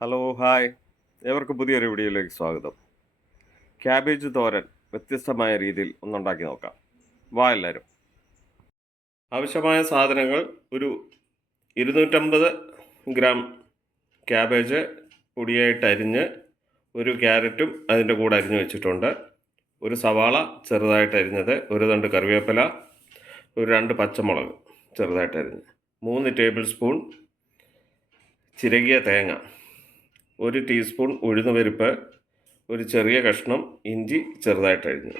Hello hi ഏവർക്കും പുതിയൊരു വീഡിയോയിലേക്ക് സ്വാഗതം. ക്യാബേജ് തോരൻ വ്യത്യസ്തമായ രീതിയിൽ ഒന്നുണ്ടാക്കി നോക്കാം. വാ എല്ലാവരും. ആവശ്യമായ സാധനങ്ങൾ: ഒരു 250 ഗ്രാം ക്യാബേജ് പൊടിയായിട്ട് അരിഞ്ഞ്, ഒരു ക്യാരറ്റും അതിൻ്റെ കൂടെ അരിഞ്ഞ് വെച്ചിട്ടുണ്ട്, ഒരു സവാള ചെറുതായിട്ട് അരിഞ്ഞത്, ഒരു തണ്ട് കറിവേപ്പില, ഒരു 2 പച്ചമുളക് ചെറുതായിട്ട് അരിഞ്ഞ്, 3 ടേബിൾ സ്പൂൺ ചിരകിയ തേങ്ങ, 1 ടീസ്പൂൺ ഉഴുന്നുപരിപ്പ്, ഒരു ചെറിയ കഷ്ണം ഇഞ്ചി ചെറുതായിട്ട് അരിഞ്ഞ്.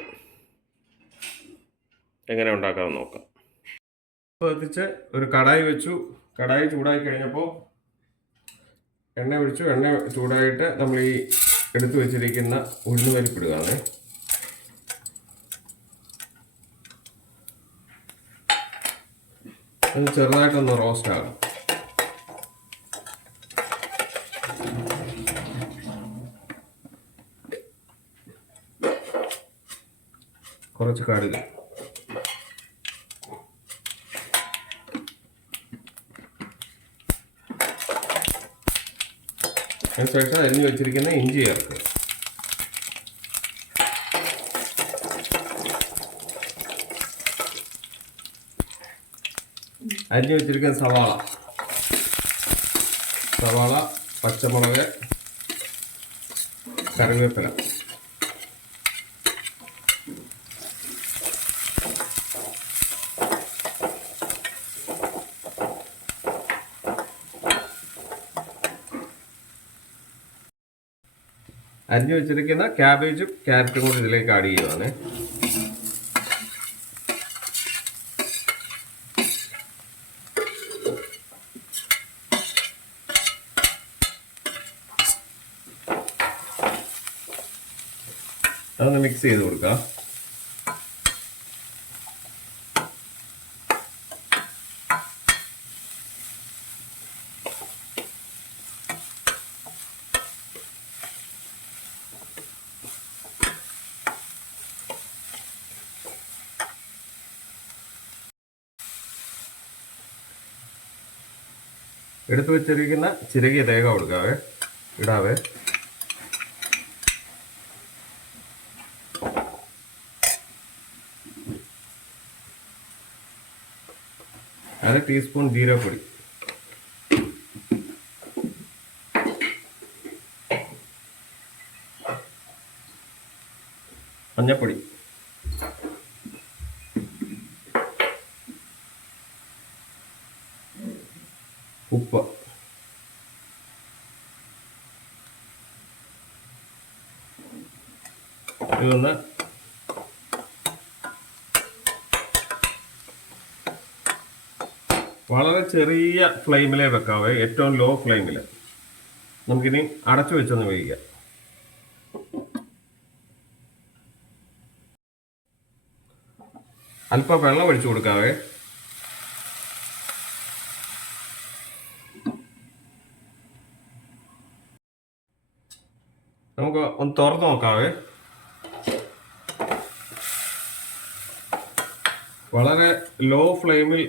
എങ്ങനെ ഉണ്ടാക്കാമെന്ന് നോക്കാം. കത്തിച്ച് ഒരു കടായി വെച്ചു. കടായി ചൂടായി കഴിഞ്ഞപ്പോൾ എണ്ണ ഒഴിച്ചു. എണ്ണ ചൂടായിട്ട് നമ്മൾ ഈ എടുത്തു വെച്ചിരിക്കുന്ന ഉഴുന്നുപരിപ്പിടുകയാണ്. അത് ചെറുതായിട്ടൊന്ന് റോസ്റ്റ് ആകും. കുറച്ച് കടുക്, അതിനുശേഷം അരിഞ്ഞു വെച്ചിരിക്കുന്ന ഇഞ്ചി ചേർക്കുക. അരിഞ്ഞു വെച്ചിരിക്കുന്ന സവാള, പച്ചമുളക്, കറിവേപ്പില, അരിഞ്ഞു വെച്ചിരിക്കുന്ന ക്യാബേജും ക്യാരറ്റും കൂടി ഇതിലേക്ക് ആഡ് ചെയ്യുവാണ്. അതൊന്ന് മിക്സ് ചെയ്ത് കൊടുക്കാം. എടുത്തു വെച്ചിരിക്കുന്ന ചിരകിയ തേങ്ങ ഇടാവേ. അര ടീസ്പൂൺ ജീരകപ്പൊടി, മഞ്ഞപ്പൊടി, ഉപ്പ്, ഇതൊന്ന് വളരെ ചെറിയ ഫ്ലെയിമിലേ വെക്കാവേ, ഏറ്റവും ലോ ഫ്ലെയിമിൽ. നമുക്കിനി അടച്ചു വെച്ചൊന്ന് വേവിക്കാം. അല്പം വെള്ളം ഒഴിച്ചു കൊടുക്കാവേ. നമുക്ക് ഒന്ന് തുറന്ന് നോക്കാവേ. വളരെ ലോ ഫ്ലെയിമിൽ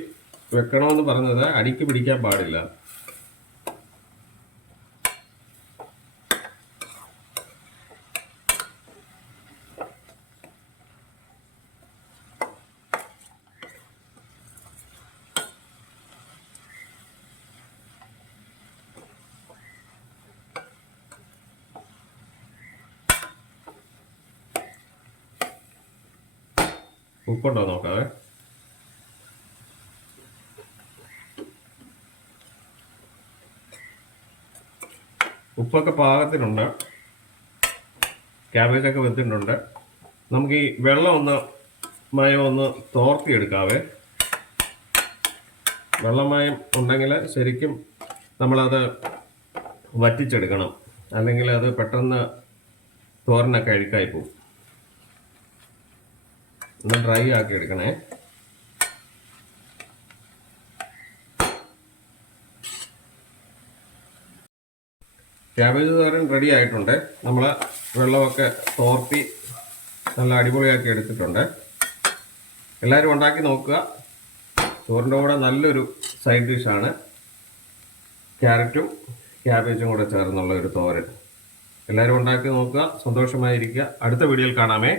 വെക്കണമെന്ന് പറഞ്ഞത് അടിക്ക് പിടിക്കാൻ പാടില്ല. ഉപ്പുണ്ടോ നോക്കാവേ. ഉപ്പൊക്കെ പാകത്തിനുണ്ട്, ക്യാബേജൊക്കെ വെന്തിട്ടുണ്ട്. നമുക്ക് ഈ വെള്ളം ഒന്ന് തോർത്തിയെടുക്കാവേ. വെള്ളമയം ഉണ്ടെങ്കിൽ ശരിക്കും നമ്മളത് വറ്റിച്ചെടുക്കണം, അല്ലെങ്കിൽ അത് പെട്ടെന്ന് തോരനൊക്കെ അഴുക്കായി പോകും. ഒന്ന് ഡ്രൈ ആക്കി എടുക്കണേ. ക്യാബേജ് തോരൻ റെഡി ആയിട്ടുണ്ട്. നമ്മൾ വെള്ളമൊക്കെ തോർത്തി നല്ല അടിപൊളിയാക്കി എടുത്തിട്ടുണ്ട്. എല്ലാവരും ഉണ്ടാക്കി നോക്കുക. ചോറിൻ്റെ കൂടെ നല്ലൊരു സൈഡ് ഡിഷാണ്. ക്യാരറ്റും ക്യാബേജും കൂടെ ചേർന്നുള്ള ഒരു തോരൻ. എല്ലാവരും ഉണ്ടാക്കി നോക്കുക, സന്തോഷമായിരിക്കുക. അടുത്ത വീഡിയോയിൽ കാണാമേ.